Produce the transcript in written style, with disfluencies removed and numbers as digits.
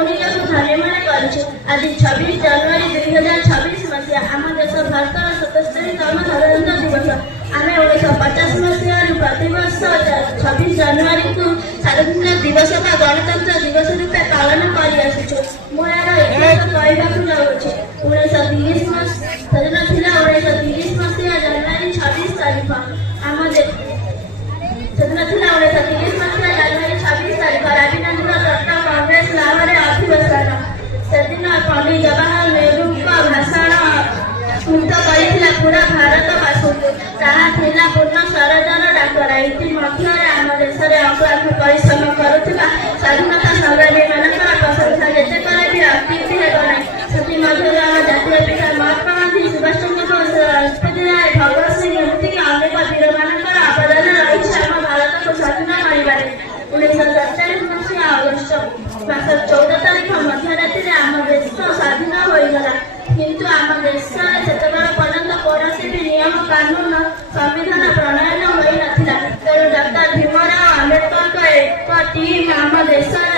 ମୁଁ ନିଜକୁ ଧନ୍ୟ ମନେ କରୁଛି। ଆଜି 26 ଜାନୁଆରୀ 2026 ମସିହା ଆମ ଦେଶ ଭାରତର 77ତମ ସାଧାରଣତନ୍ତ୍ର ଦିବସ। ଆମେ 1950 ମସିହାରୁ ପ୍ରତିବର୍ଷ 26 ଜାନୁଆରୀକୁ ସାଧାରଣତନ୍ତ୍ର ଦିବସ ବା ଗଣତନ୍ତ୍ର ଦିବସ ରୂପେ ପାଳନ କରିଆସୁଛୁ। ମୁଁ ଏହାର ଇତିହାସ କହିବାକୁ ଯାଉଛି। 1930 ସେଦିନ ଥିଲା 1930 ମସିହା ଜାନୁଆରୀ 26 ତାରିଖ। ସେଦିନ ଥିଲା 1930 ମସିହା ଜାନୁଆରୀ 26 ତାରିଖ। ରାଜୀନାଥଙ୍କ ତତ୍ତ୍ୱ କଂଗ୍ରେସ ଲାଭରେ ଅଧିବେଶନ। ସେଦିନ ପଣ୍ଡିତ ଜବାହରଲାଲ ନେହେରୁଙ୍କ ଭାଷଣ ସ୍ଫୁର୍ତ୍ତ କରିଥିଲା ପୁରା ଭାରତବାସୀଙ୍କୁ। ତାହା ଥିଲା ପୂର୍ଣ୍ଣ ସ୍ୱରାଜର ଡାକରା। ଇତିମଧ୍ୟରେ ଆମ ଦେଶରେ ଅକ୍ଳାନ୍ତ ପରିଶ୍ରମ କରୁଥିବା ସ୍ୱାଧୀନତା ସଂଗ୍ରାମୀମାନଙ୍କର ପ୍ରଶଂସା ଯେତେ କଲେ ବି ଅତ୍ୟୁକ୍ତି ହେବ ନାହିଁ। ସେଥିମଧ୍ୟରୁ ଆମ ଜାତୀୟ ପିତା ମହାତ୍ମା ଗାନ୍ଧୀ, ସୁଭାଷ ଚନ୍ଦ୍ର ବୋଷ, ରାଷ୍ଟ୍ରପତି ରାୟ, ଭଗତ ସିଂ ଏମିତିକି ଅନେକ ବୀରମାନଙ୍କର ଅବଦାନ ରହିଛି ଆମ ଭାରତକୁ ସ୍ୱାଧୀନ କରିବାରେ। 1947 ମସିହା ଅଗଷ୍ଟ ମାସ 14 ତାରିଖ ମଧ୍ୟରାତ୍ରିରେ ଆମ ଦେଶ ସ୍ୱାଧୀନ ହୋଇଗଲା। କିନ୍ତୁ ଆମ ଦେଶରେ ସେତେବେଳେ ପର୍ଯ୍ୟନ୍ତ କୌଣସି ବି ନିୟମ କାନୁନ ସମ୍ବିଧାନ ପ୍ରଣୟନ ହୋଇନଥିଲା। ତେଣୁ ଡକ୍ଟର ଭୀମରାଓ ଆମ୍ବେଦକରଙ୍କ ଏକ ଟିମ୍ ଆମ ଦେଶରେ